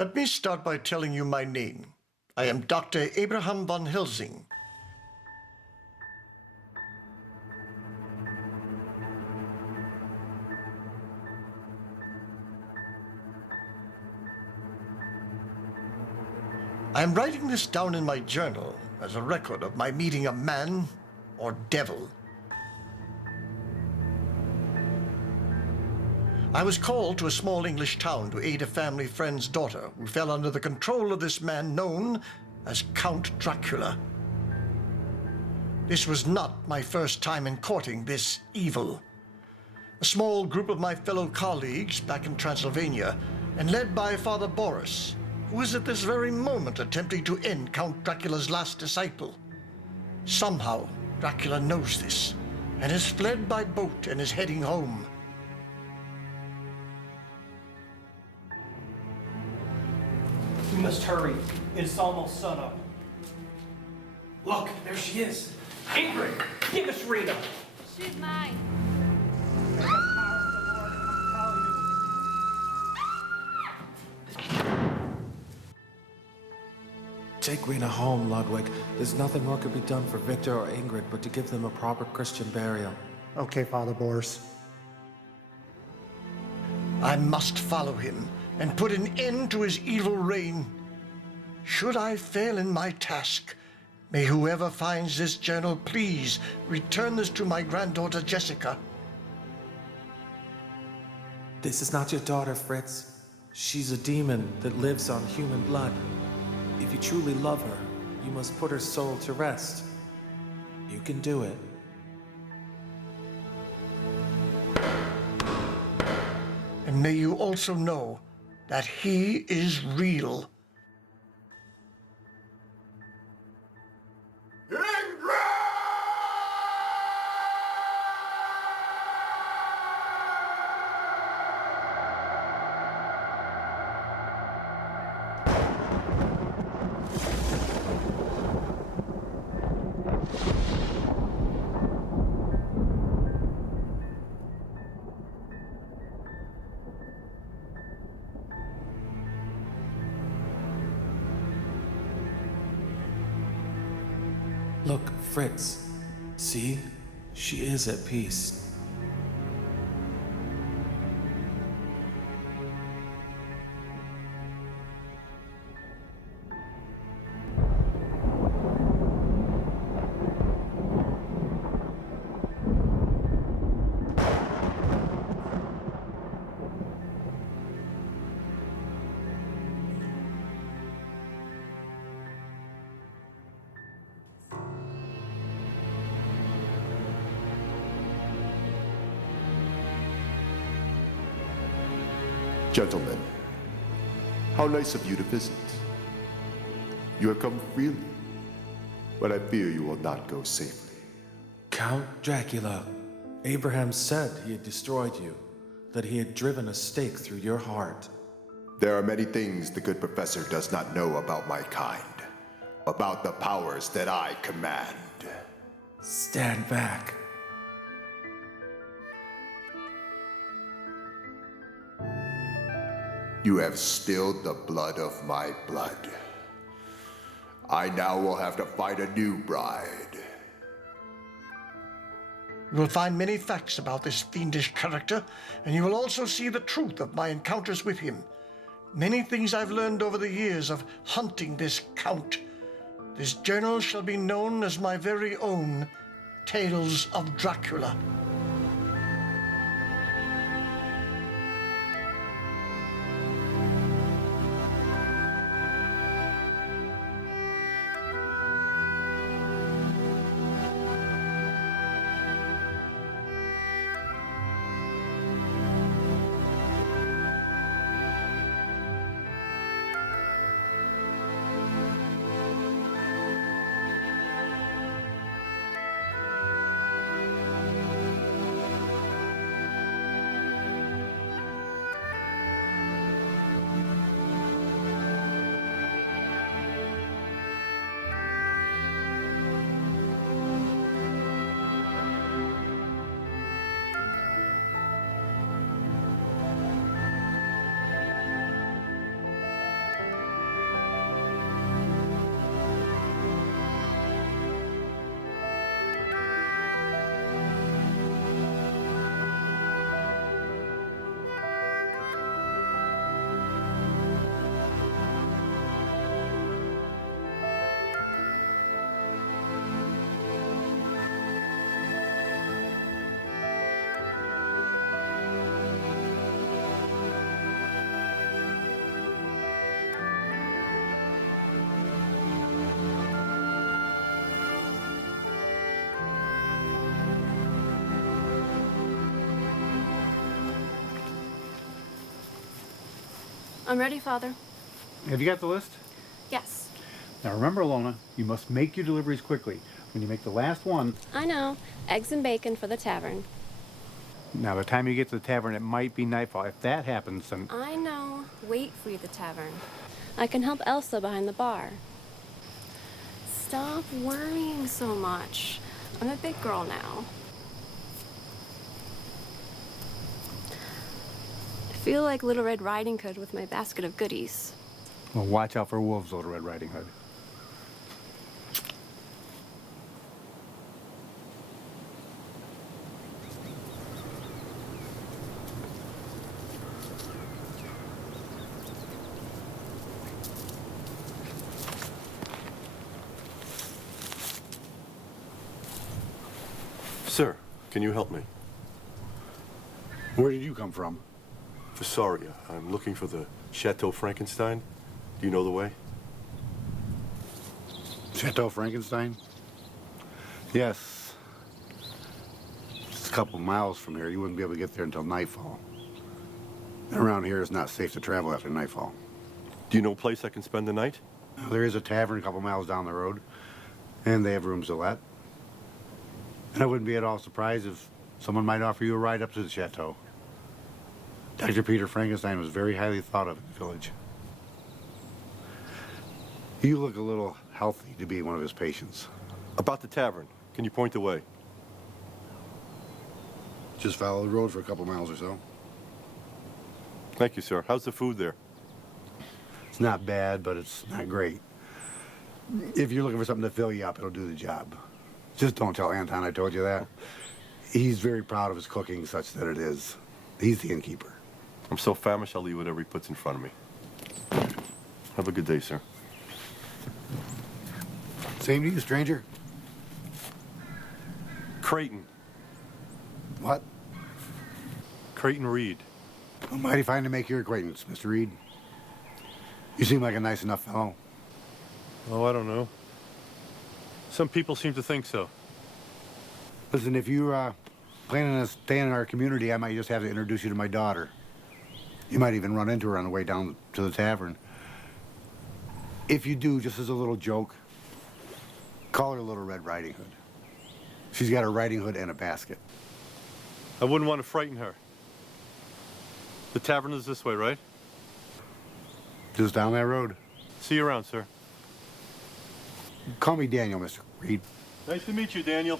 Let me start by telling you my name. I am Dr. Abraham von Helsing. I am writing this down in my journal as a record of my meeting a man or devil. I was called to a small English town to aid a family friend's daughter who fell under the control of this man known as Count Dracula. This was not my first time in courting this evil. A small group of my fellow colleagues back in Transylvania, and led by Father Boris, who is at this very moment attempting to end Count Dracula's last disciple. Somehow, Dracula knows this, and has fled by boat and is heading home. We must hurry. It's almost sunup. Look, there she is. Ingrid, give us Rita. She's mine. May the power of the Lord compel you. Take Rena home, Ludwig. There's nothing more could be done for Victor or Ingrid but to give them a proper Christian burial. Okay, Father Boris. I must follow him and put an end to his evil reign. Should I fail in my task, may whoever finds this journal please return this to my granddaughter Jessica. This is not your daughter, Fritz. She's a demon that lives on human blood. If you truly love her, you must put her soul to rest. You can do it. And may you also know that he is real. Look, Fritz. See? She is at peace. Gentlemen, how nice of you to visit. You have come freely, but I fear you will not go safely. Count Dracula. Abraham said he had destroyed you, that he had driven a stake through your heart. There are many things the good professor does not know about my kind, about the powers that I command. Stand back. You have spilled the blood of my blood. I now will have to find a new bride. You will find many facts about this fiendish character, and you will also see the truth of my encounters with him. Many things I've learned over the years of hunting this Count. This journal shall be known as my very own Tales of Dracula. I'm ready, Father. Have you got the list? Yes. Now remember, Alona, you must make your deliveries quickly. When you make the last one, I know. Eggs and bacon for the tavern. now by the time you get to the tavern, it might be nightfall. If that happens, then... I know. Wait for you at the tavern. I can help Elsa behind the bar. Stop worrying so much. I'm a big girl now. I feel like Little Red Riding Hood with my basket of goodies. Well, watch out for wolves, Little Red Riding Hood. Sir, can you help me? Where did you come from? Visaria. I'm looking for the Chateau Frankenstein. Do you know the way? Chateau Frankenstein? Yes. It's a couple miles from here. You wouldn't be able to get there until nightfall. And around here, it's not safe to travel after nightfall. Do you know a place I can spend the night? There is a tavern a couple miles down the road, and they have rooms to let. And I wouldn't be at all surprised if someone might offer you a ride up to the chateau. Dr. Peter Frankenstein was very highly thought of in the village. You look a little healthy to be one of his patients. About the tavern. Can you point the way? Just follow the road for a couple miles or so. Thank you, sir. How's the food there? It's not bad, but it's not great. If you're looking for something to fill you up, it'll do the job. Just don't tell Anton I told you that. He's very proud of his cooking, such that it is. He's the innkeeper. I'm so famished, I'll eat whatever he puts in front of me. Have a good day, sir. Same to you, stranger. Creighton. What? Creighton Reed. Well, mighty fine to make your acquaintance, Mr. Reed. You seem like a nice enough fellow. Oh, I don't know. Some people seem to think so. Listen, if you're planning on staying in our community, I might just have to introduce you to my daughter. You might even run into her on the way down to the tavern. If you do, just as a little joke, call her Little Red Riding Hood. She's got a riding hood and a basket. I wouldn't want to frighten her. The tavern is this way, right? Just down that road. See you around, sir. Call me Daniel, Mr. Reed. Nice to meet you, Daniel.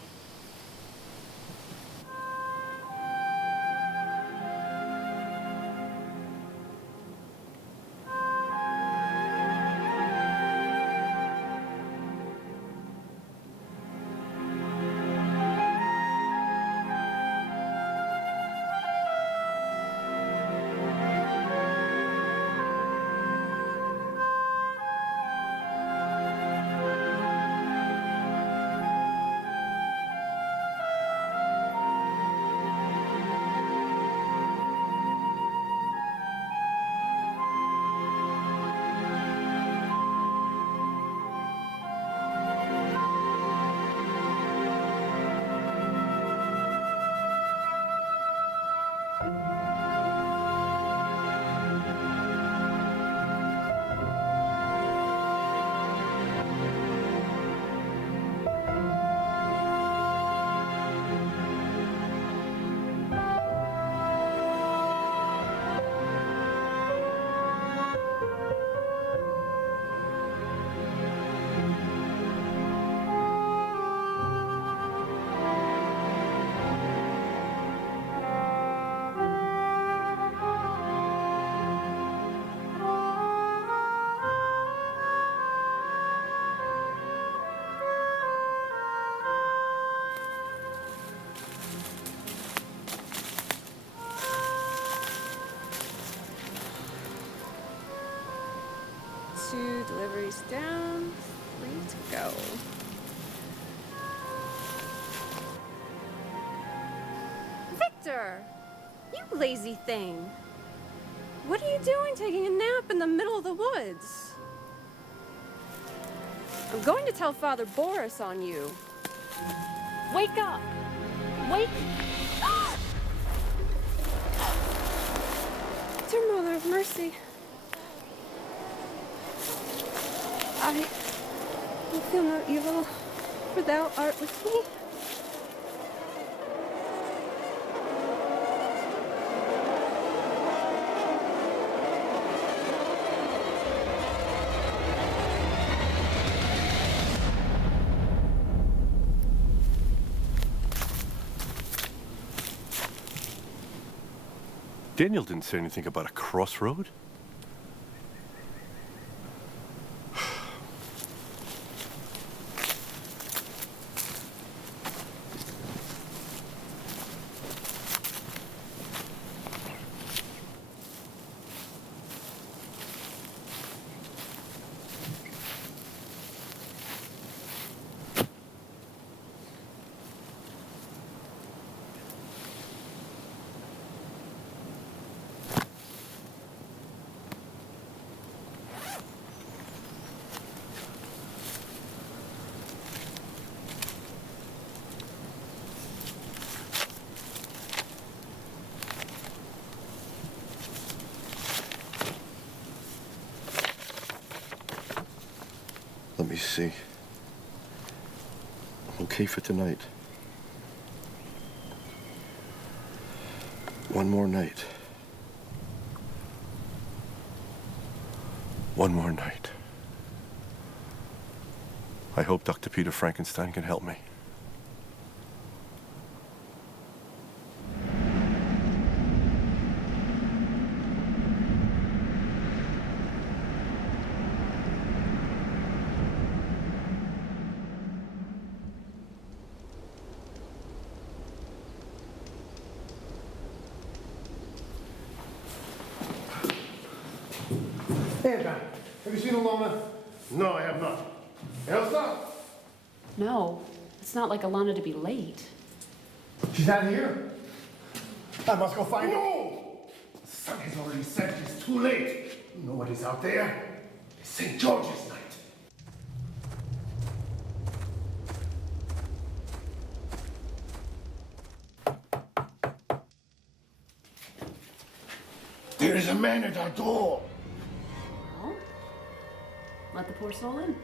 Two deliveries down, 3 to go. Victor! You lazy thing! What are you doing taking a nap in the middle of the woods? I'm going to tell Father Boris on you. Wake up! Wake... Dear Mother of Mercy, I feel no evil, for thou art with me. Daniel didn't say anything about a crossroad. Let me see. I'm okay for tonight. One more night. One more night. I hope Dr. Peter Frankenstein can help me. Hey, John. Have you seen Alona? No, I have not. Elsa? No, it's not like Alana to be late. She's not here. I must go find her. No! The sun has already set. It's too late. You know what is out there? It's St. George's night. There is a man at our door. Well, let the poor soul in.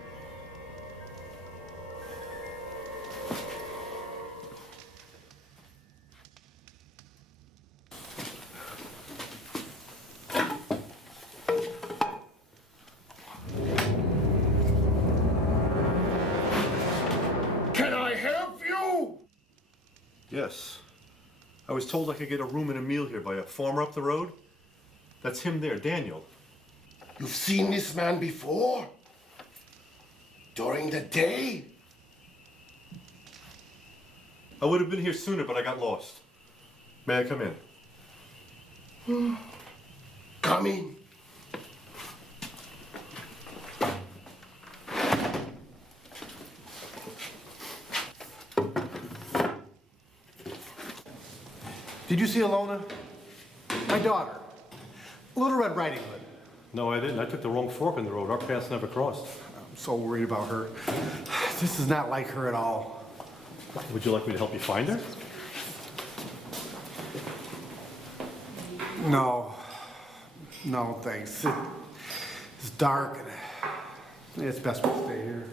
Can I help you? Yes. I was told I could get a room and a meal here by a farmer up the road. That's him there, Daniel. You've seen this man before? During the day? I would have been here sooner, but I got lost. May I come in? Come in. Did you see Alona? My daughter. Little Red Riding Hood. No, I didn't. I took the wrong fork in the road. Our paths never crossed. I'm so worried about her. This is not like her at all. Would you like me to help you find her? No. No, thanks. It's dark and it's best we stay here.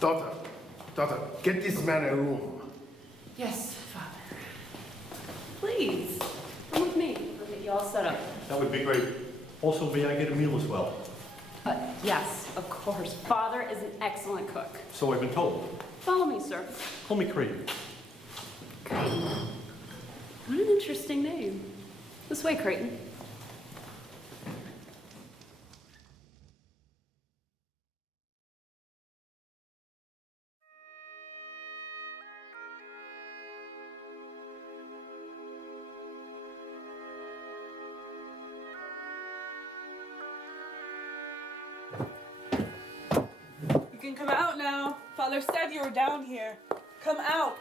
Daughter, get this man a room. Yes, Father. Please, come with me. We'll get you all set up. That would be great. Also, may I get a meal as well? Yes, of course. Father is an excellent cook. So I've been told. Follow me, sir. Call me Creighton. Creighton. What an interesting name. This way, Creighton. You can come out now. Father said you were down here. Come out.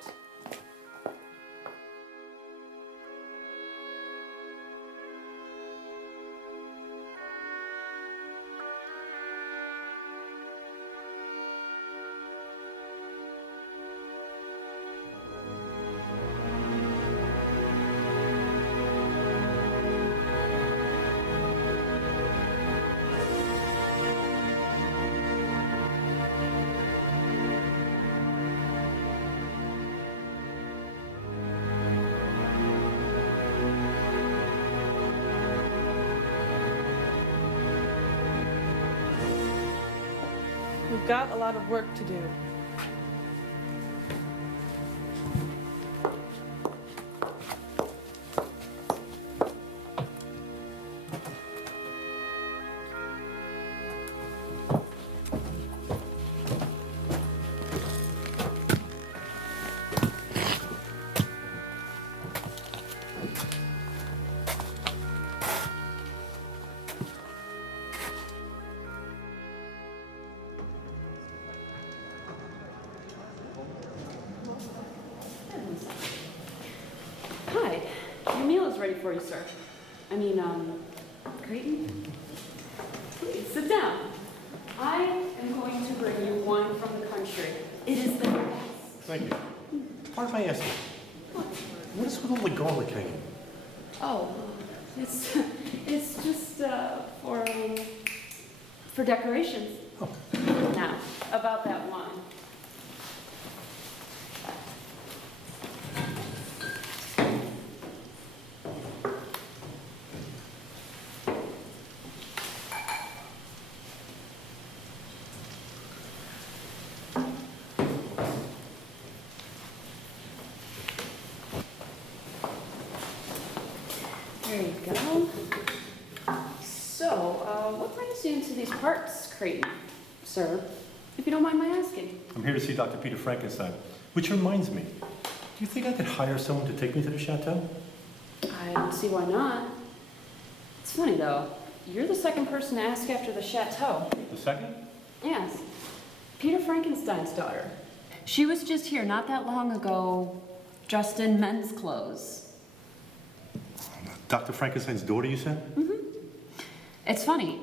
We've got a lot of work to do. Hi, your meal is ready for you, sir. I mean, Creighton? Please, sit down. I am going to bring you wine from the country. It is the best. Thank you. Pardon my asking. What is with all the garlic hanging? Oh, it's just for decorations. Oh. Now, about that wine. There you go. So, what brings you into these parts, Creighton, sir? If you don't mind my asking. I'm here to see Dr. Peter Frankenstein, which reminds me, do you think I could hire someone to take me to the chateau? I don't see why not. It's funny, though. You're the second person to ask after the chateau. The second? Yes. Peter Frankenstein's daughter. She was just here not that long ago, dressed in men's clothes. Dr. Frankenstein's daughter, you said? Mm-hmm. It's funny.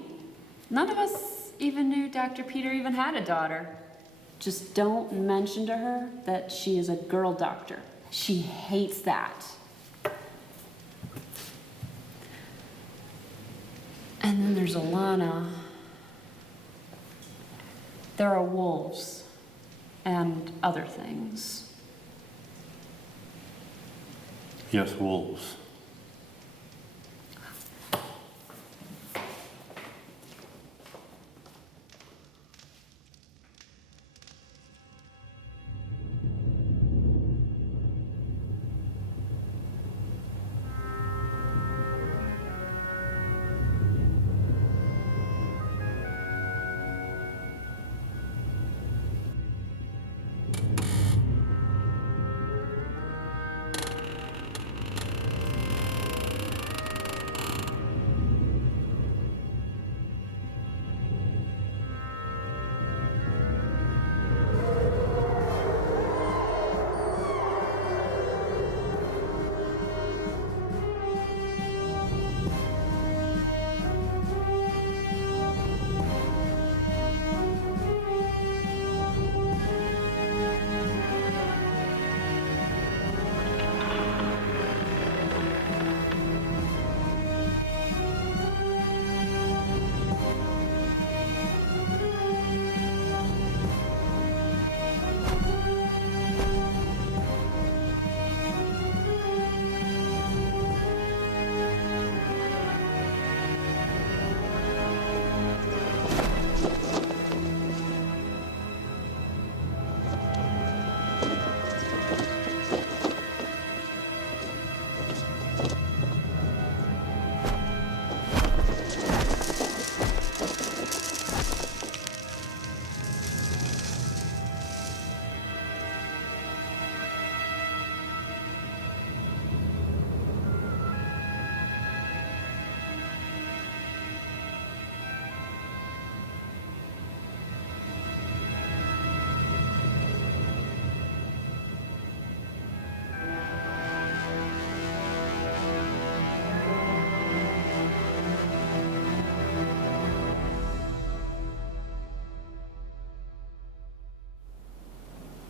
None of us even knew Dr. Peter even had a daughter. Just don't mention to her that she is a girl doctor. She hates that. And then there's Alana. There are wolves and other things. Yes, wolves.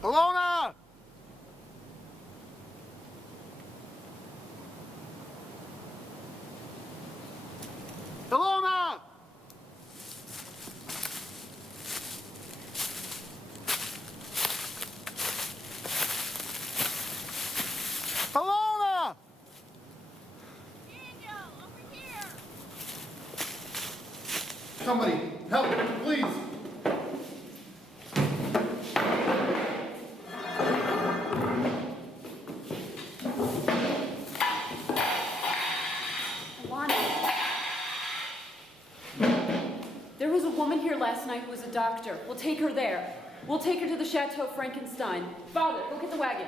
Alona! Alona! Alona! Somebody, help, please. woman here last night who was a doctor. We'll take her there. We'll take her to the Chateau Frankenstein. Father, go get the wagon.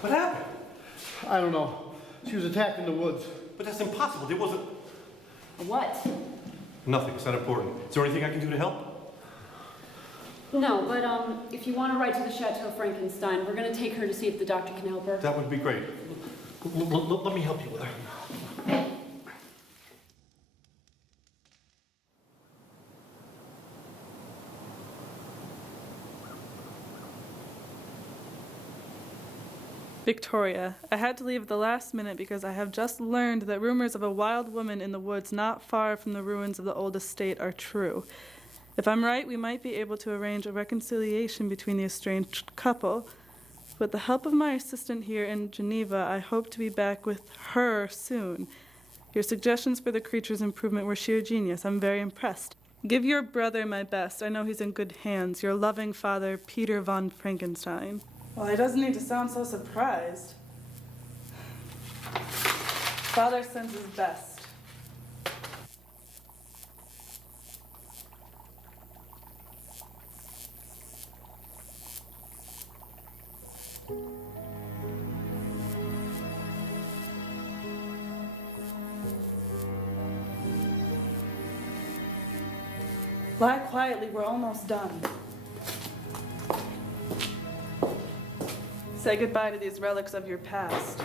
What happened? I don't know. She was attacked in the woods. But that's impossible. There wasn't... What? Nothing. It's not important. Is there anything I can do to help? No, but if you want to ride to the Chateau Frankenstein, we're going to take her to see if the doctor can help her. That would be great. Let me help you with her. Victoria, I had to leave at the last minute because I have just learned that rumors of a wild woman in the woods not far from the ruins of the old estate are true. If I'm right, we might be able to arrange a reconciliation between the estranged couple. With the help of my assistant here in Geneva, I hope to be back with her soon. Your suggestions for the creature's improvement were sheer genius. I'm very impressed. Give your brother my best. I know he's in good hands. Your loving father, Peter von Frankenstein. Well, he doesn't need to sound so surprised. Father sends his best. Lie quietly, we're almost done. Say goodbye to these relics of your past.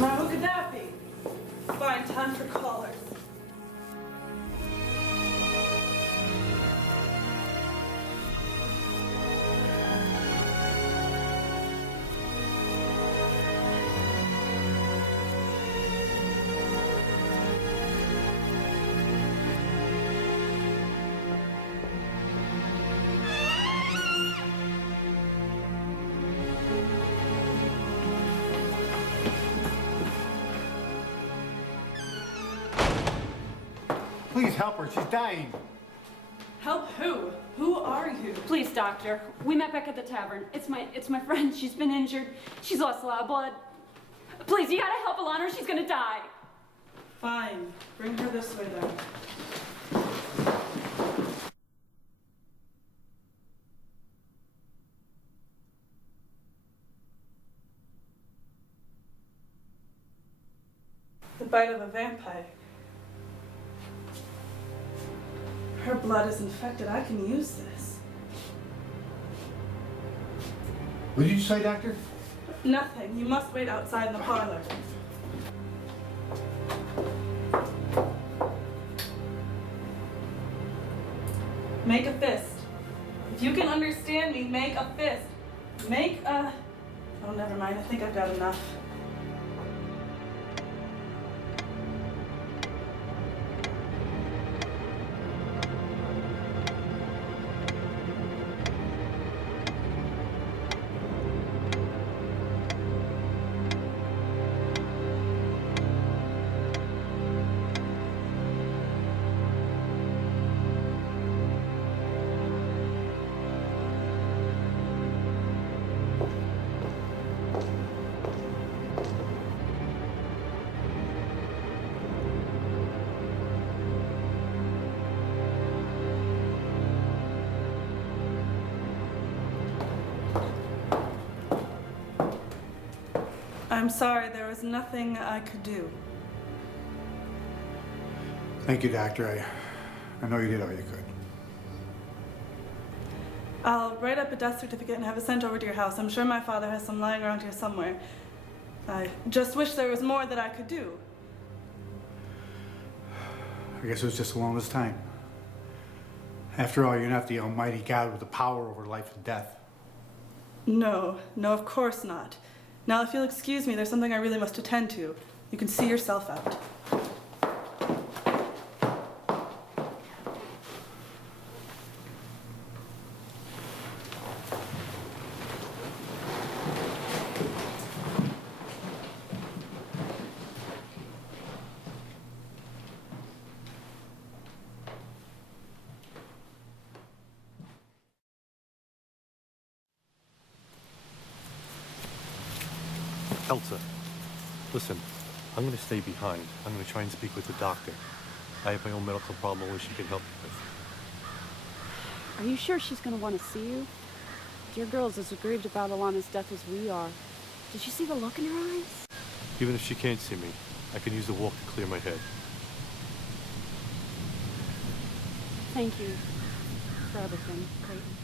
Now, who could that be? Fine, time for callers. Please help her. She's dying. Help who? Who are you? Please, doctor. We met back at the tavern. It's my friend. She's been injured. She's lost a lot of blood. Please, you gotta help Alana or she's gonna die. Fine. Bring her this way then. The bite of a vampire. Her blood is infected. I can use this. What did you say, doctor? Nothing. You must wait outside in the parlor. Make a fist. If you can understand me, make a fist. Make a... Oh, never mind. I think I've got enough. I'm sorry, there was nothing I could do. Thank you, Doctor. I know you did all you could. I'll write up a death certificate and have it sent over to your house. I'm sure my father has some lying around here somewhere. I just wish there was more that I could do. I guess it was just along this time. After all, you're not the almighty God with the power over life and death. No, of course not. Now, if you'll excuse me, there's something I really must attend to. You can see yourself out. Elsa, listen, I'm going to stay behind. I'm going to try and speak with the doctor. I have my own medical problem which she can help me with. Are you sure she's going to want to see you? Dear girl's as aggrieved about Alana's death as we are. Did you see the look in her eyes? Even if she can't see me, I can use the walk to clear my head. Thank you for everything, Creighton.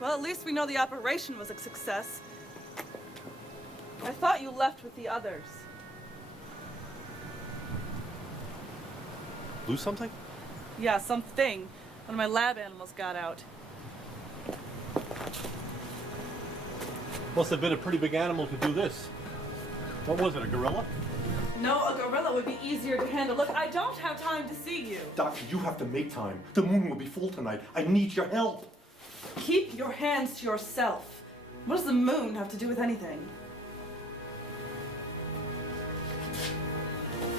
Well, at least we know the operation was a success. I thought you left with the others. Lose something? Yeah, something. One of my lab animals got out. Must have been a pretty big animal to do this. What was it, a gorilla? No, a gorilla would be easier to handle. Look, I don't have time to see you. Doctor, you have to make time. The moon will be full tonight. I need your help. Keep your hands to yourself. What does the moon have to do with anything?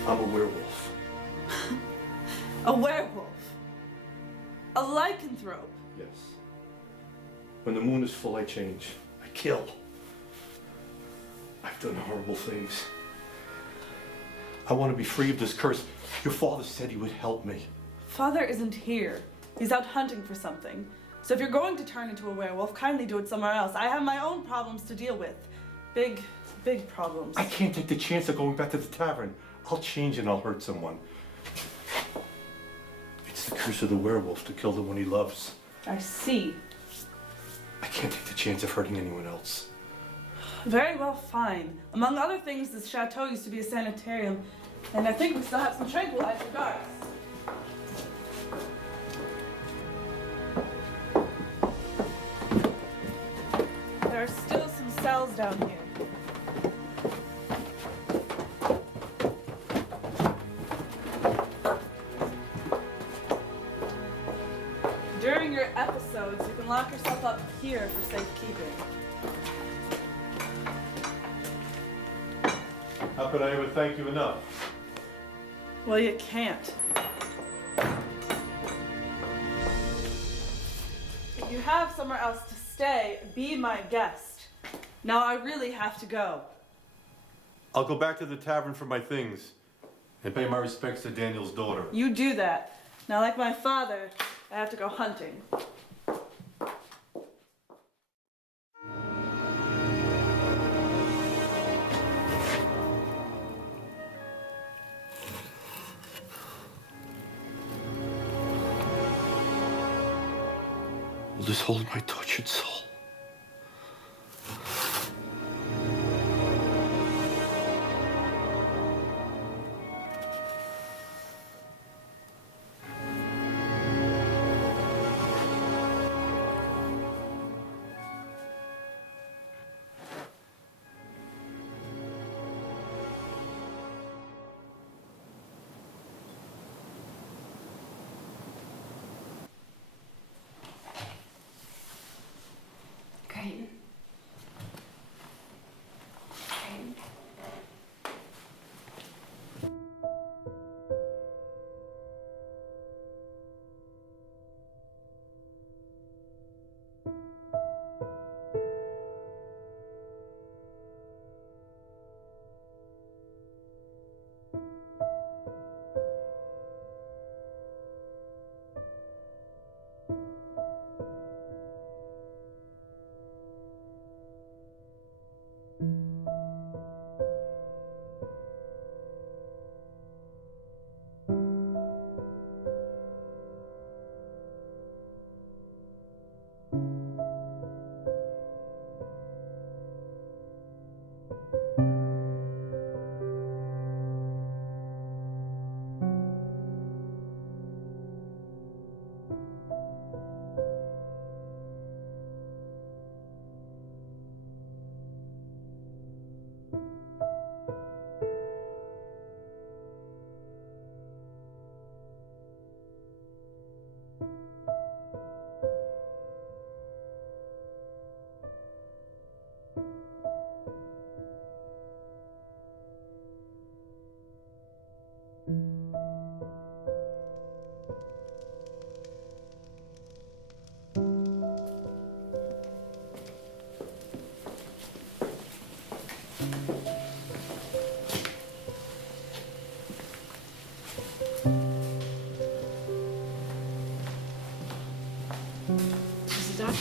I'm a werewolf. A werewolf? A lycanthrope? Yes. When the moon is full, I change. I kill. I've done horrible things. I want to be free of this curse. Your father said he would help me. Father isn't here. He's out hunting for something. So if you're going to turn into a werewolf, kindly do it somewhere else. I have my own problems to deal with. Big problems. I can't take the chance of going back to the tavern. I'll change and I'll hurt someone. It's the curse of the werewolf to kill the one he loves. I see. I can't take the chance of hurting anyone else. Very well, fine. Among other things, this chateau used to be a sanitarium, and I think we still have some tranquilizer guards. There are still some cells down here. During your episodes, you can lock yourself up here for safekeeping. How could I ever thank you enough? Well, you can't. If you have somewhere else to stay, be my guest. Now I really have to go. I'll go back to the tavern for my things and pay my respects to Daniel's daughter. You do that. Now, like my father, I have to go hunting. Will this hold my tortured soul?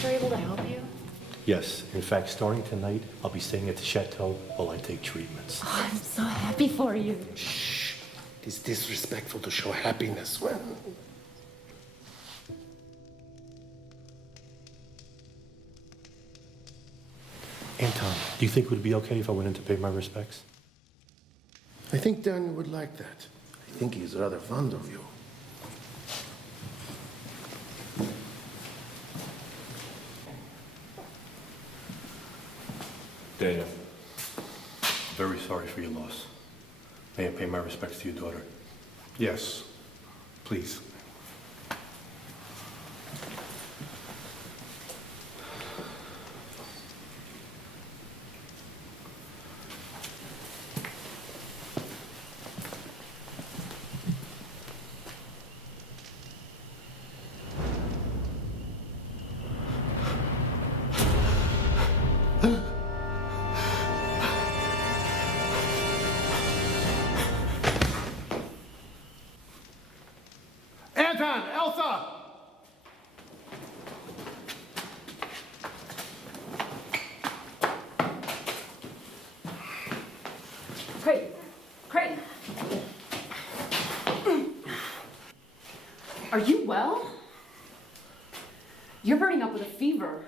doctor able to help you? Yes. In fact, starting tonight, I'll be staying at the chateau while I take treatments. Oh, I'm so happy for you. Shh. It is disrespectful to show happiness when... Anton, do you think it would be okay if I went in to pay my respects? I think Daniel would like that. I think he's rather fond of you. Daniel, very sorry for your loss. May I pay my respects to your daughter? Yes, please. Anton! Elsa! Creighton. Are you well? You're burning up with a fever.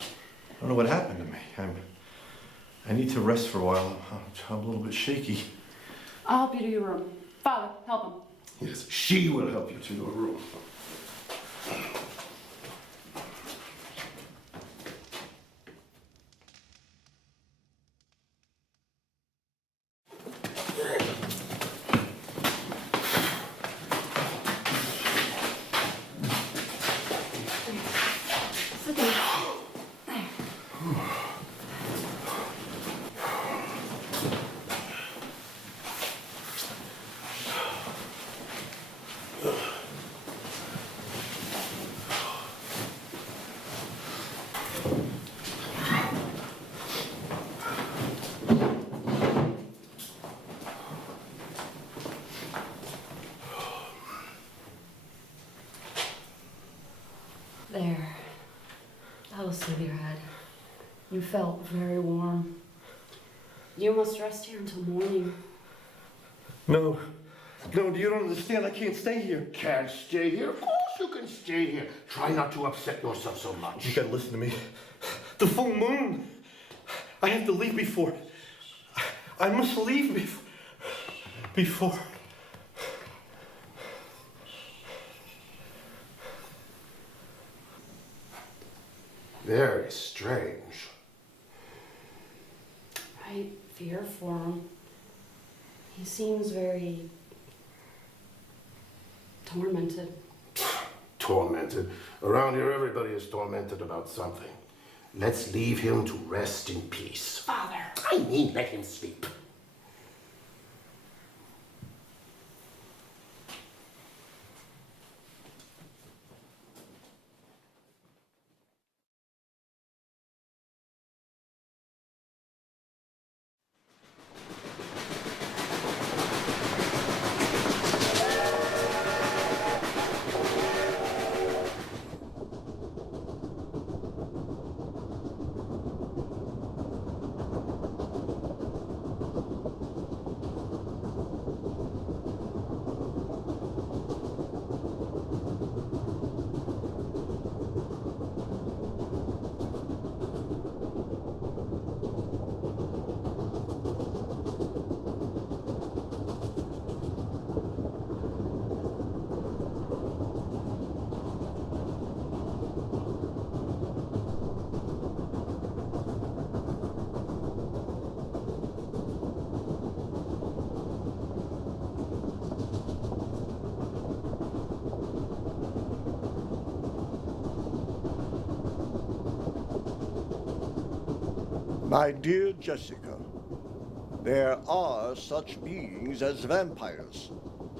I don't know what happened to me. I need to rest for a while. I'm a little bit shaky. I'll help you to your room. Father, help him. Yes, she will help you to your room. Sit down. There. That'll soothe your head. You felt very warm. You must rest here until morning. No, you don't understand. I can't stay here. Can't stay here? Of course you can stay here. Try not to upset yourself so much. You gotta listen to me. The full moon. I have to leave before. I must leave before. Very strange. I fear for him. He seems very tormented. Tormented? Around here, everybody is tormented about something. Let's leave him to rest in peace. Father! I mean, let him sleep. My dear Jessica, there are such beings as vampires.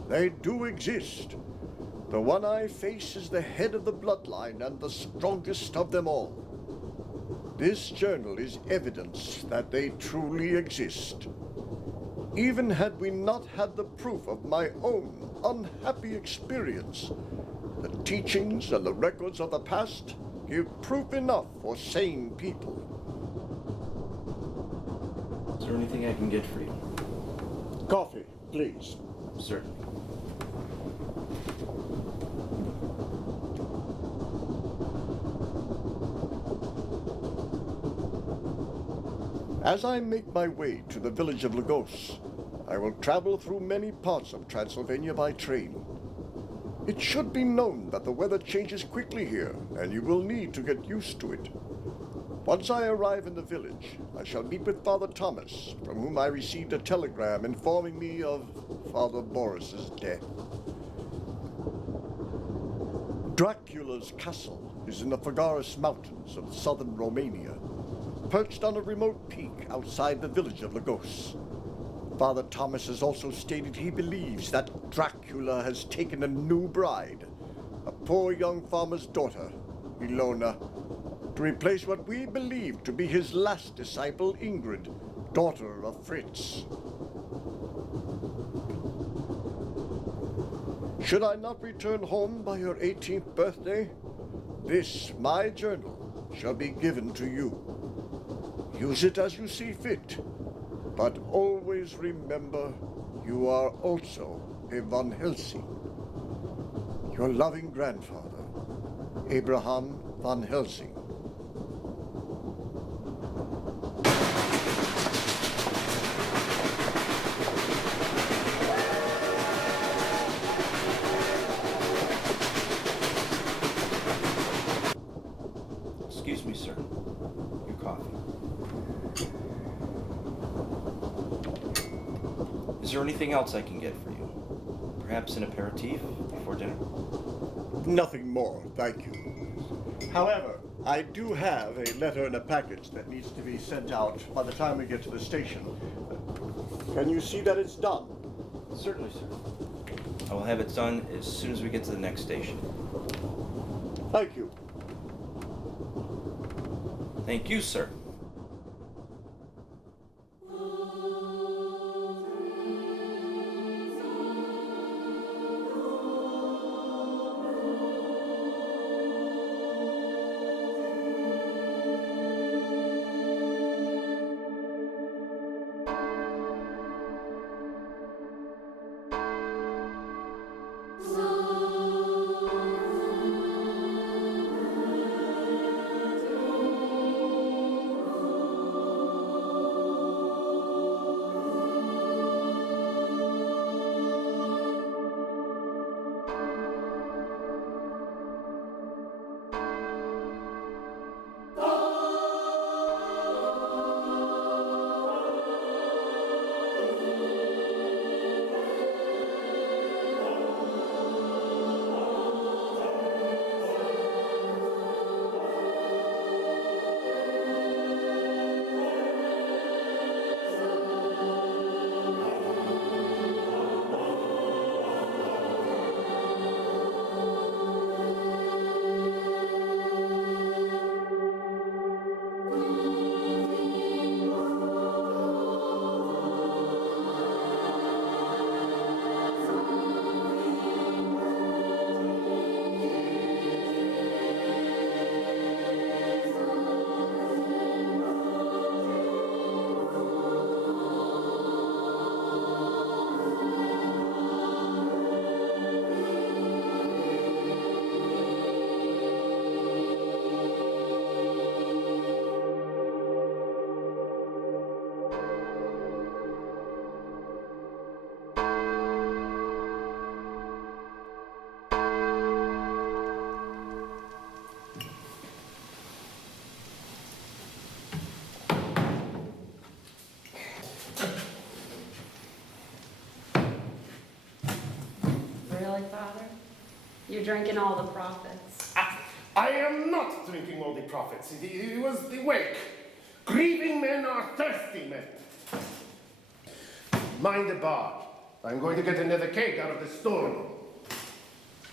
They do exist. The one I face is the head of the bloodline and the strongest of them all. This journal is evidence that they truly exist. Even had we not had the proof of my own unhappy experience, the teachings and the records of the past give proof enough for sane people. Is there anything I can get for you? Coffee, please. Certainly. As I make my way to the village of Lagos, I will travel through many parts of Transylvania by train. It should be known that the weather changes quickly here, and you will need to get used to it. Once I arrive in the village, I shall meet with Father Thomas, from whom I received a telegram informing me of Father Boris's death. Dracula's castle is in the Fagaris Mountains of southern Romania, perched on a remote peak outside the village of Lagos. Father Thomas has also stated he believes that Dracula has taken a new bride, a poor young farmer's daughter, Ilona, to replace what we believe to be his last disciple, Ingrid, daughter of Fritz. Should I not return home by your 18th birthday, this, my journal, shall be given to you. Use it as you see fit, but always remember you are also a Van Helsing. Your loving grandfather, Abraham Van Helsing. Excuse me, sir. Your coffee. Is there anything else I can get for you? Perhaps an aperitif before dinner? Nothing more, thank you. However, I do have a letter and a package that needs to be sent out by the time we get to the station. Can you see that it's done? Certainly, sir. I will have it done as soon as we get to the next station. Thank you. Thank you, sir. Really, Father? You're drinking all the profits. I am not drinking all the profits. It was the wake. Grieving men are thirsty men. Mind the bar. I'm going to get another keg out of the storeroom.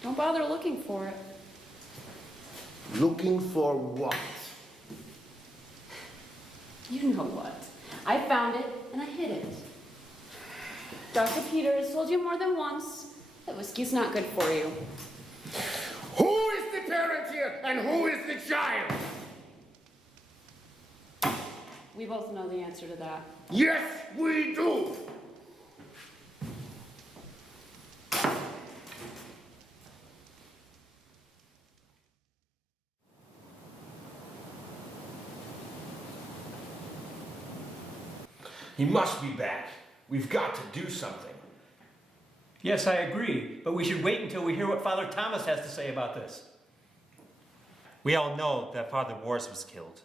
Don't bother looking for it. Looking for what? You know what? I found it and I hid it. Dr. Peter has told you more than once that whiskey's not good for you. Who is the parent here, and who is the child? We both know the answer to that. Yes, we do. He must be back. We've got to do something. Yes, I agree, but we should wait until we hear what Father Thomas has to say about this. We all know that Father Boris was killed.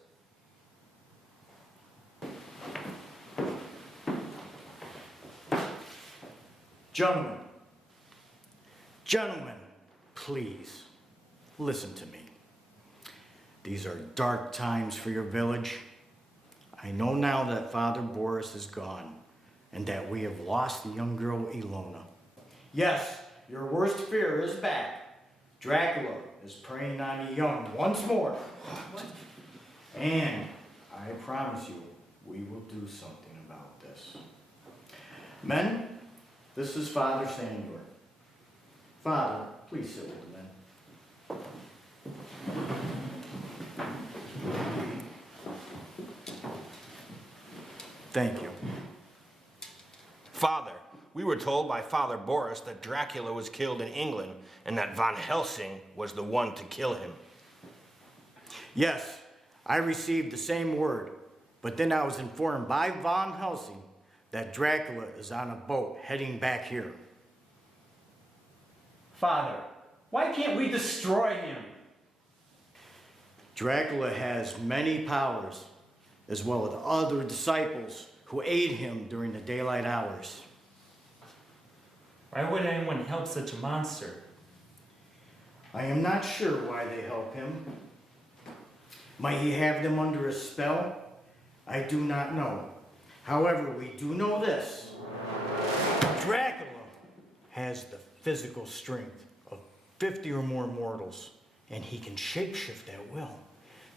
Gentlemen, please, listen to me. These are dark times for your village. I know now that Father Boris is gone, and that we have lost the young girl Ilona. Yes, your worst fear is back. Dracula is preying on the young once more. What? And I promise you, we will do something about this. Men, this is Father Sandor. Father, please sit with the men. Thank you. Father, we were told by Father Boris that Dracula was killed in England and that Van Helsing was the one to kill him. Yes, I received the same word, but then I was informed by Van Helsing that Dracula is on a boat heading back here. Father, why can't we destroy him? Dracula has many powers, as well as other disciples who aid him during the daylight hours. Why would anyone help such a monster? I am not sure why they help him. Might he have them under a spell? I do not know. However, we do know this. Dracula has the physical strength of 50 or more mortals, and he can shapeshift at will,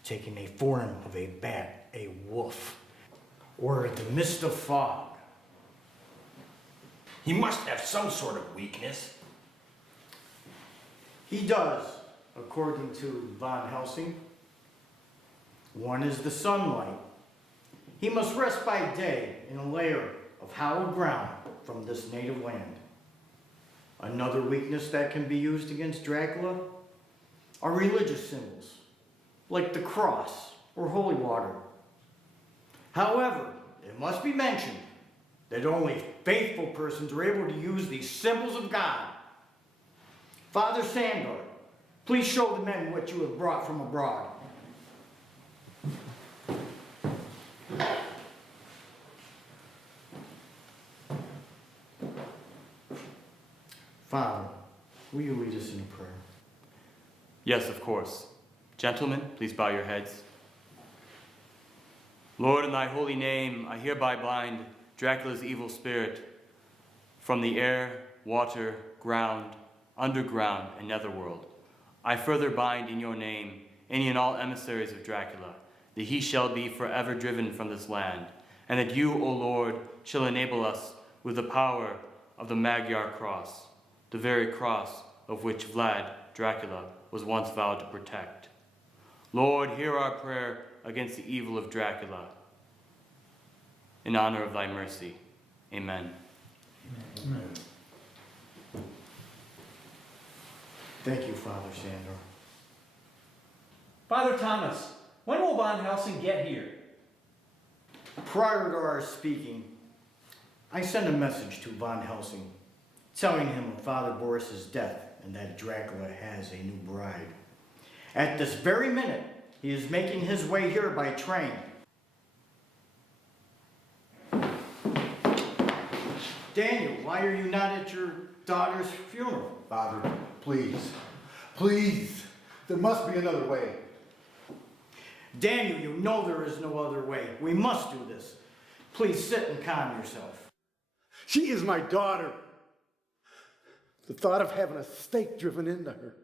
taking a form of a bat, a wolf, or the mist of fog. He must have some sort of weakness. He does, according to Van Helsing. One is the sunlight. He must rest by day in a layer of hallowed ground from this native land. Another weakness that can be used against Dracula are religious symbols, like the cross or holy water. However, it must be mentioned that only faithful persons are able to use these symbols of God. Father Sandor, please show the men what you have brought from abroad. Father, will you lead us in a prayer? Yes, of course. Gentlemen, please bow your heads. Lord, in thy holy name, I hereby bind Dracula's evil spirit from the air, water, ground, underground, and netherworld. I further bind in your name any and all emissaries of Dracula, that he shall be forever driven from this land, and that you, O Lord, shall enable us with the power of the Magyar cross, the very cross of which Vlad, Dracula, was once vowed to protect. Lord, hear our prayer against the evil of Dracula. In honor of thy mercy. Amen. Amen. Thank you, Father Sandor. Father Thomas, when will Van Helsing get here? Prior to our speaking, I sent a message to Van Helsing, telling him of Father Boris's death and that Dracula has a new bride. At this very minute, he is making his way here by train. Daniel, why are you not at your daughter's funeral? Father, please, please, there must be another way. Daniel, you know there is no other way. We must do this. Please sit and calm yourself. She is my daughter. The thought of having a stake driven into her.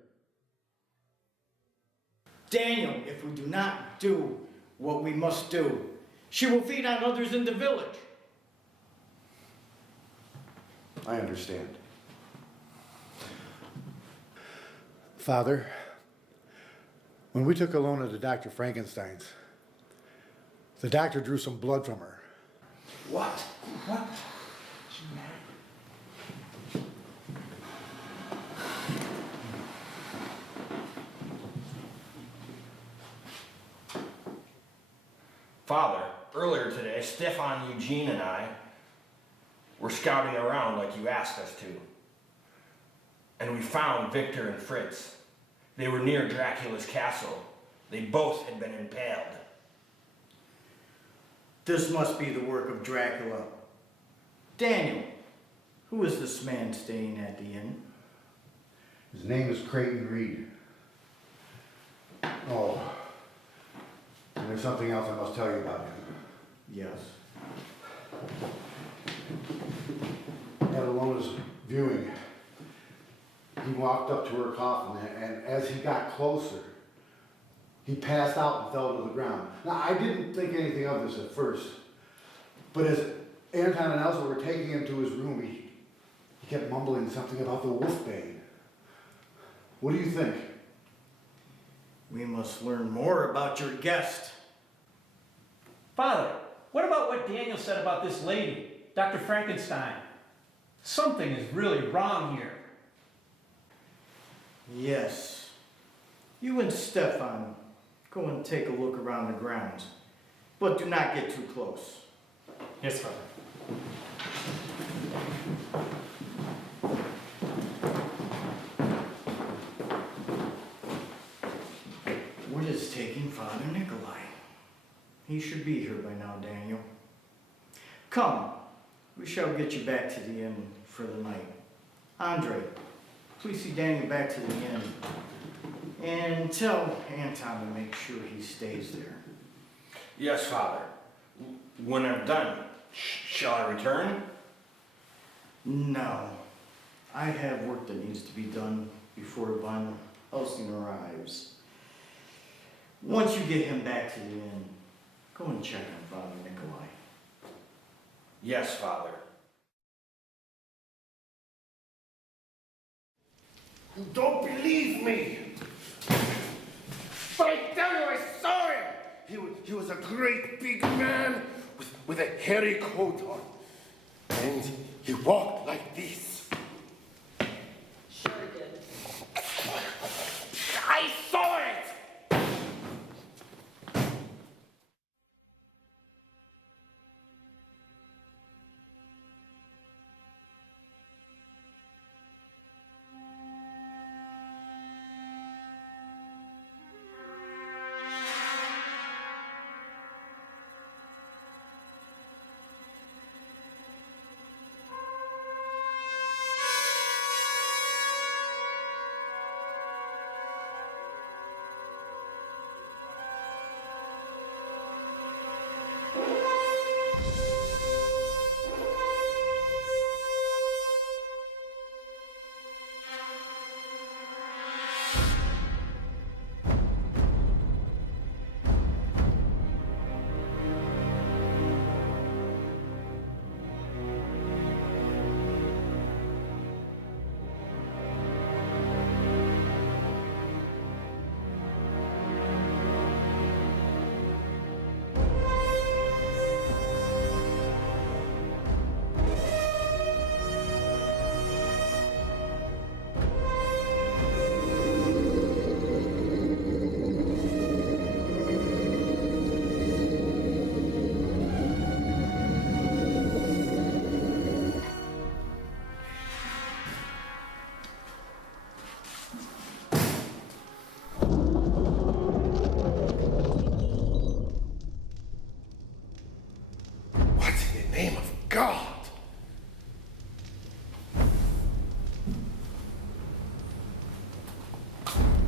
Daniel, if we do not do what we must do, she will feed on others in the village. I understand. Father, When we took Alona to Dr. Frankenstein's, the doctor drew some blood from her. What? What? Father, earlier today, Stefan, Eugene, and I were scouting around like you asked us to. And we found Victor and Fritz. They were near Dracula's castle. They both had been impaled. This must be the work of Dracula. Daniel, who is this man staying at the inn? His name is Creighton Reed. Oh, and there's something else I must tell you about him. Yes. At Alona's viewing, he walked up to her coffin, and as he got closer, he passed out and fell to the ground. Now, I didn't think anything of this at first, but as Anton and Elsa were taking him to his room, he kept mumbling something about the Wolfbain. What do you think? We must learn more about your guest. Father, what about what Daniel said about this lady, Dr. Frankenstein? Something is really wrong here. Yes. You and Stefan go and take a look around the grounds, but do not get too close. Yes, Father. What is taking Father Nikolai? He should be here by now, Daniel. Come, we shall get you back to the inn for the night. Andre, please see Daniel back to the inn. And tell Anton to make sure he stays there. Yes, Father. When I'm done, shall I return? No. I have work that needs to be done before Von Helsing arrives. Once you get him back to the inn, go and check on Father Nikolai. Yes, Father. You don't believe me. But I tell you, I saw him. He was a great big man with a hairy coat on. And he walked like this. Sure did. I saw it.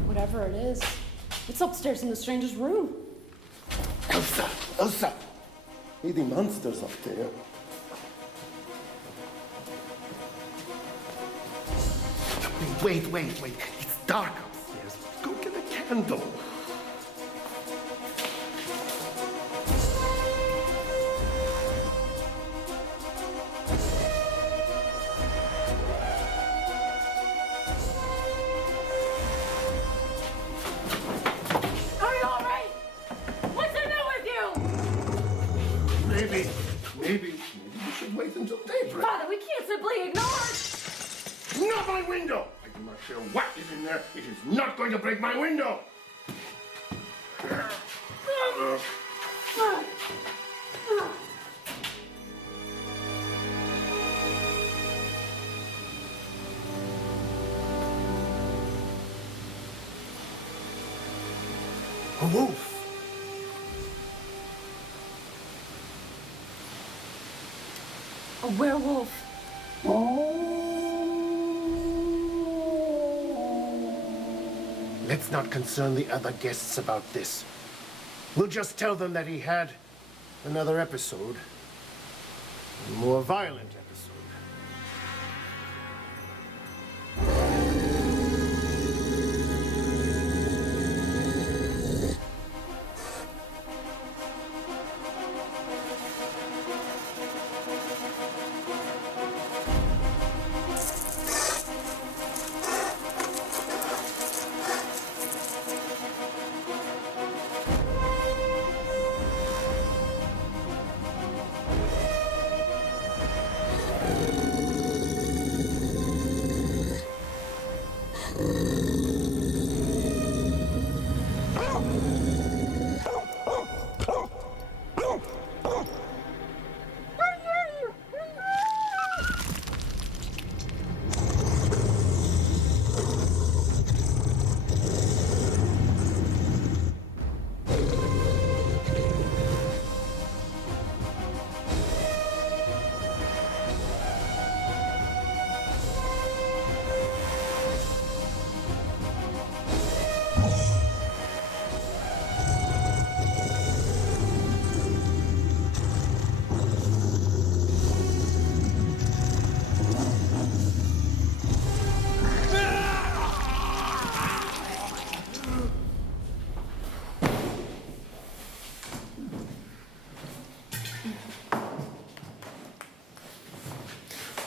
Whatever it is, it's upstairs in the stranger's room. Elsa! Hey, the monster's up there. Wait. It's dark upstairs. Go get a candle. until daybreak. Father, we can't simply ignore it. Not my window! I do not care what is in there. It is not going to break my window. A wolf. A werewolf. Let's not concern the other guests about this. We'll just tell them that he had another episode. A more violent episode.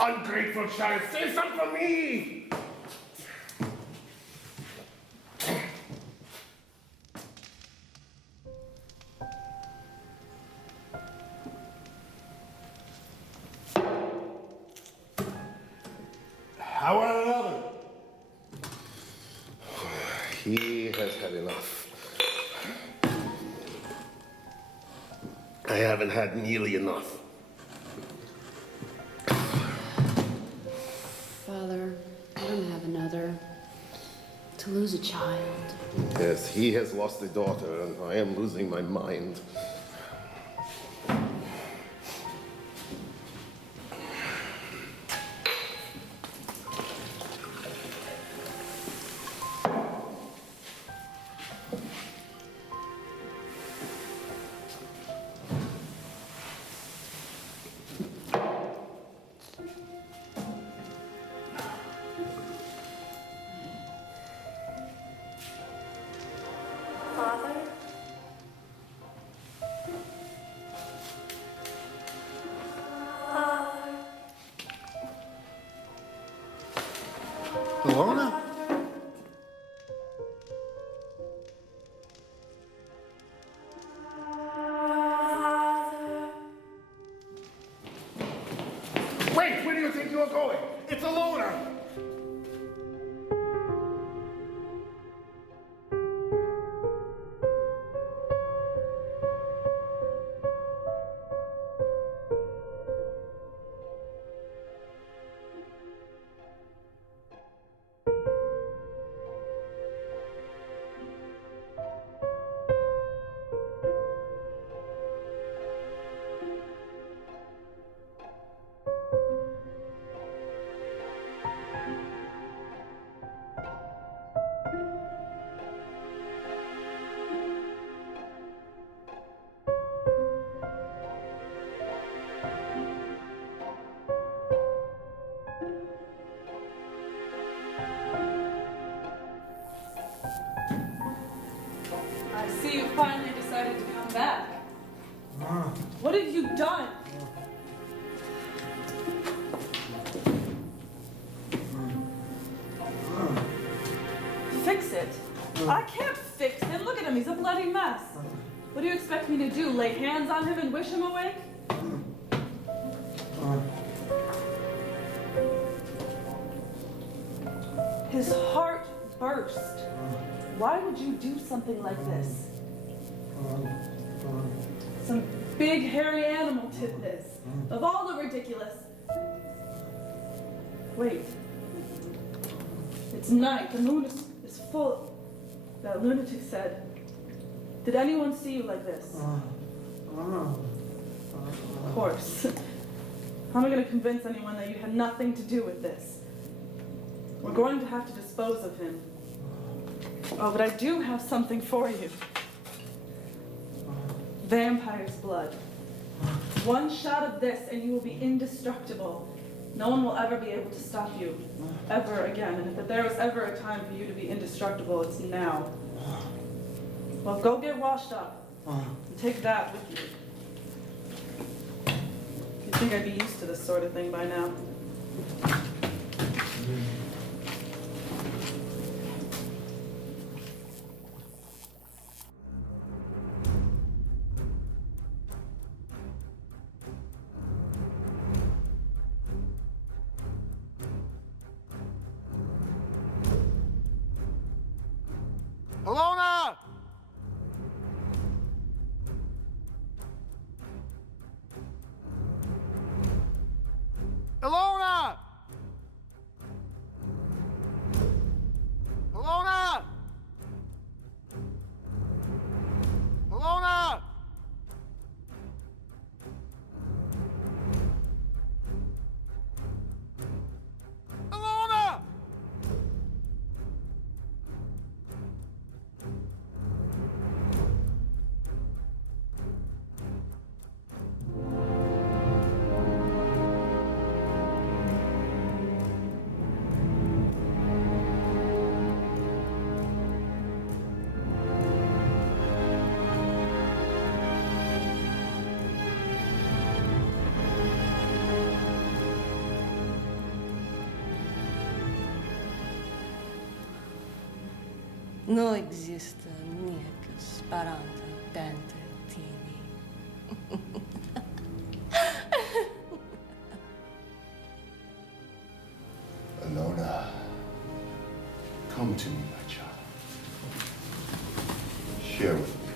Ungrateful child, say something for me! How about another? He has had enough. I haven't had nearly enough. Father, let him have another. To lose a child. Yes, he has lost a daughter, and I am losing my mind. Lorna? Wait, where do you think you're going? It's a loner! I see you finally decided to come back. What have you done? Fix it? I can't fix him. Look at him. He's a bloody mess. What do you expect me to do? Lay hands on him and wish him awake? His heart burst. Why would you do something like this? Some big hairy animal did this. Of all the ridiculous. Wait. It's night. The moon is full. That lunatic said, "Did anyone see you like this?" Of course. How am I going to convince anyone that you had nothing to do with this? We're going to have to dispose of him. Oh, but I do have something for you. Vampire's blood. One shot of this and you will be indestructible. No one will ever be able to stop you. Ever again. And if there was ever a time for you to be indestructible, it's now. Well, go get washed up. And take that with you. You'd think I'd be used to this sort of thing by now. Alona! Alona! Alona! Alona! Alona! Nu există nici speranță pentru tine. Alona, come to me, my child. Share with me.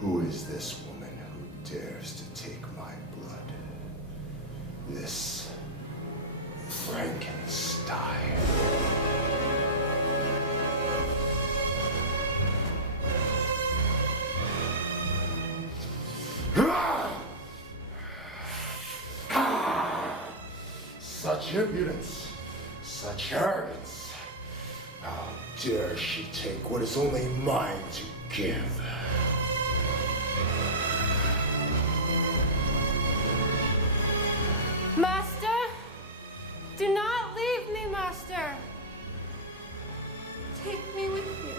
Who is this woman who dares to take my blood? This Frankenstein. Such impudence, such arrogance. How dare she take what is only mine to give? Master! Do not leave me, Master! Take me with you.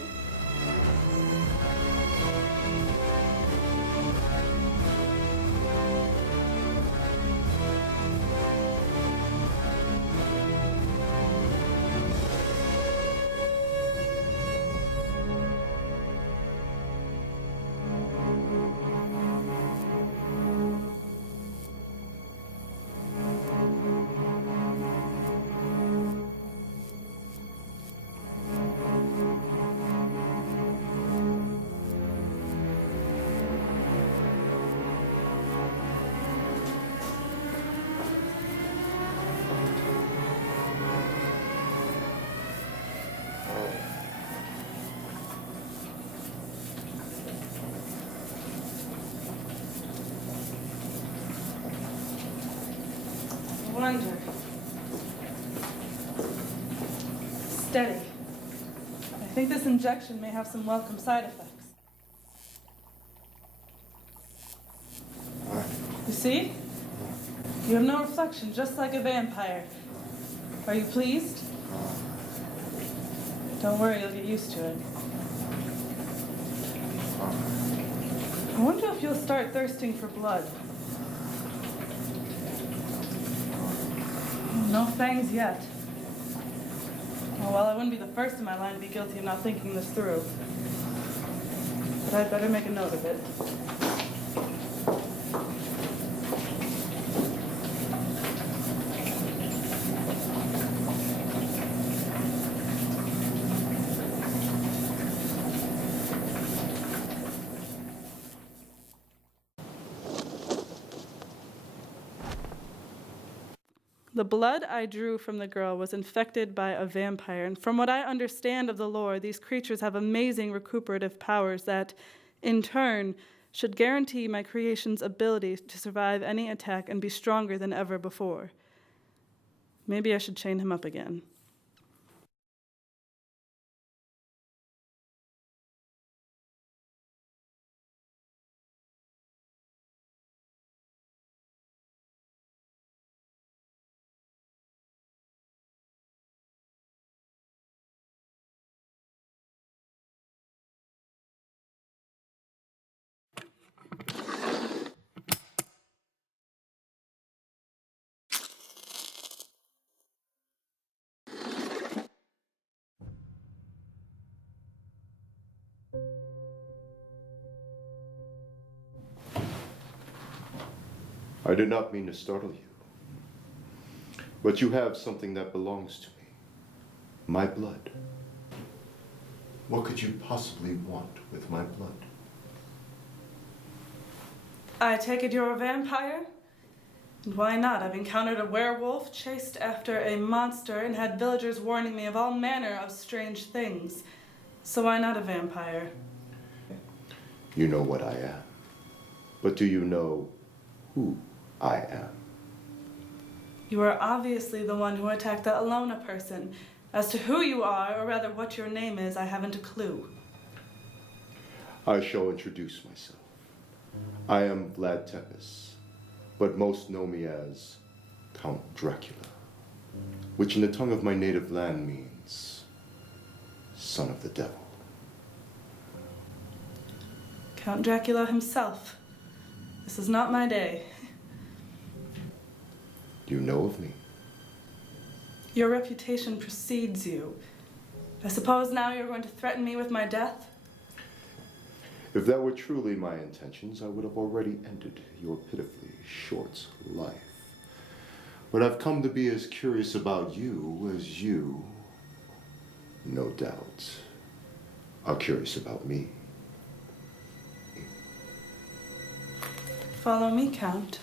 Wonder. Steady. I think this injection may have some welcome side effects. You see? You have no reflection, just like a vampire. Are you pleased? Don't worry, you'll get used to it. I wonder if you'll start thirsting for blood. No fangs yet. Well, I wouldn't be the first in my line to be guilty of not thinking this through. But I'd better make a note of it. The blood I drew from the girl was infected by a vampire, and from what I understand of the lore, these creatures have amazing recuperative powers that, in turn, should guarantee my creation's ability to survive any attack and be stronger than ever before. Maybe I should chain him up again. I did not mean to startle you, but you have something that belongs to me. My blood. What could you possibly want with my blood? I take it you're a vampire? And why not? I've encountered a werewolf, chased after a monster, and had villagers warning me of all manner of strange things. So why not a vampire? You know what I am. But do you know who I am? You are obviously the one who attacked the Alona person. As to who you are, or rather what your name is, I haven't a clue. I shall introduce myself. I am Vlad Tepes, but most know me as Count Dracula, which in the tongue of my native land means son of the devil. Count Dracula himself. This is not my day. You know of me? Your reputation precedes you. I suppose now you're going to threaten me with my death? If that were truly my intentions, I would have already ended your pitifully short life. But I've come to be as curious about you as you, no doubt, are curious about me. Follow me, Count.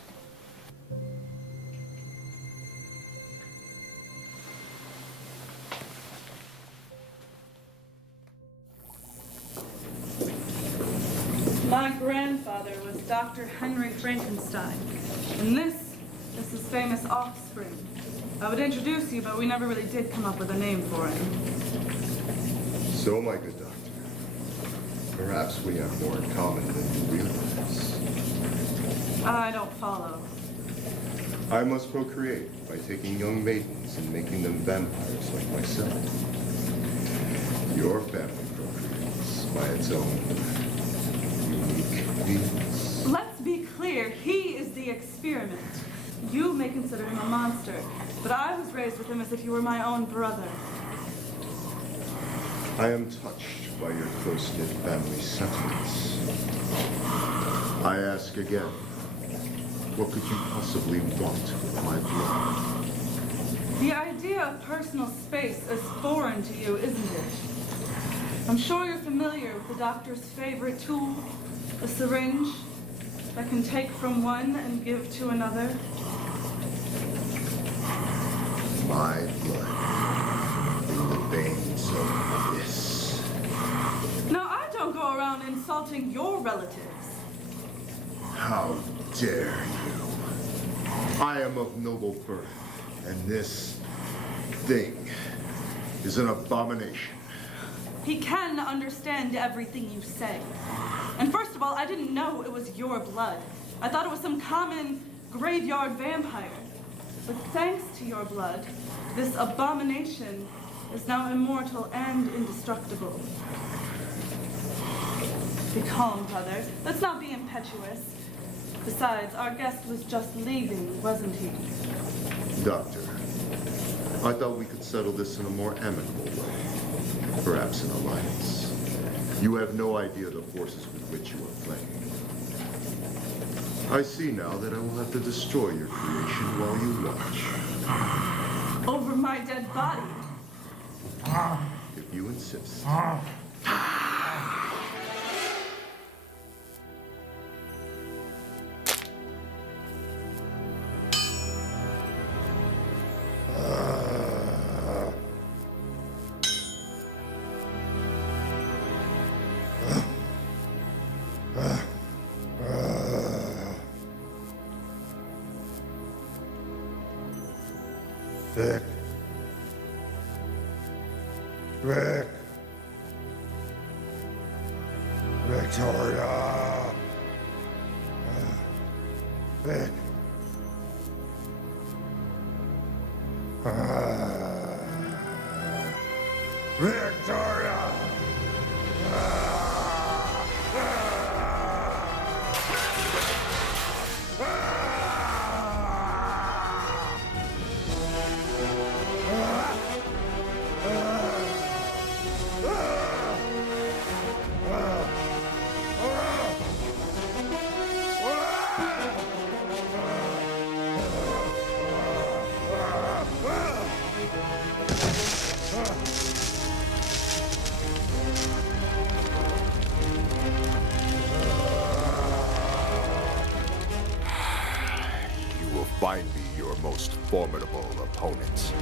My grandfather was Dr. Henry Frankenstein, and this is his famous offspring. I would introduce you, but we never really did come up with a name for him. So, my good doctor, perhaps we have more in common than you realize. I don't follow. I must procreate by taking young maidens and making them vampires like myself. Your family procreates by its own unique means. Let's be clear, he is the experiment. You may consider him a monster, but I was raised with him as if you were my own brother. I am touched by your close-knit family sentiments. I ask again, what could you possibly want with my blood? The idea of personal space is foreign to you, isn't it? I'm sure you're familiar with the doctor's favorite tool, a syringe that can take from one and give to another. My blood in the veins of this. No, I don't go around insulting your relatives. How dare you? I am of noble birth, and this thing is an abomination. He can understand everything you say. And first of all, I didn't know it was your blood. I thought it was some common graveyard vampire. But thanks to your blood, this abomination is now immortal and indestructible. Be calm, brother. Let's not be impetuous. Besides, our guest was just leaving, wasn't he? Doctor, I thought we could settle this in a more amicable way. Perhaps an alliance. You have no idea the forces with which you are playing. I see now that I will have to destroy your creation while you watch. Over my dead body. If you insist. Vic. Vic. Victoria. Vic. Victoria. You will find me your most formidable opponent.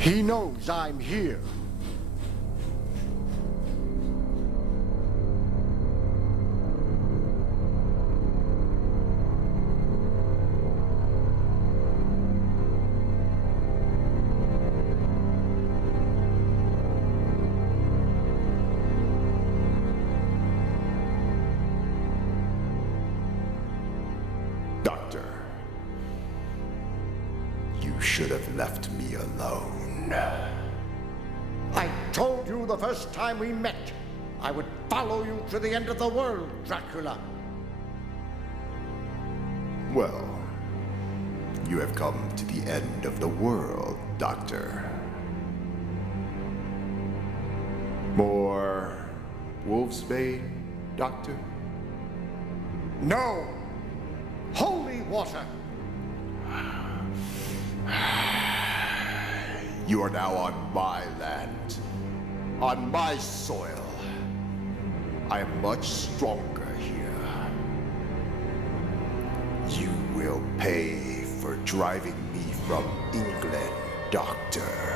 He knows I'm here. Doctor, you should have left me alone. I told you the first time we met, I would follow you to the end of the world, Dracula. Well, you have come to the end of the world, Doctor. More Wolfbain, Doctor? No! Holy water! You are now on my land, on my soil. I am much stronger here. You will pay for driving me from England, Doctor.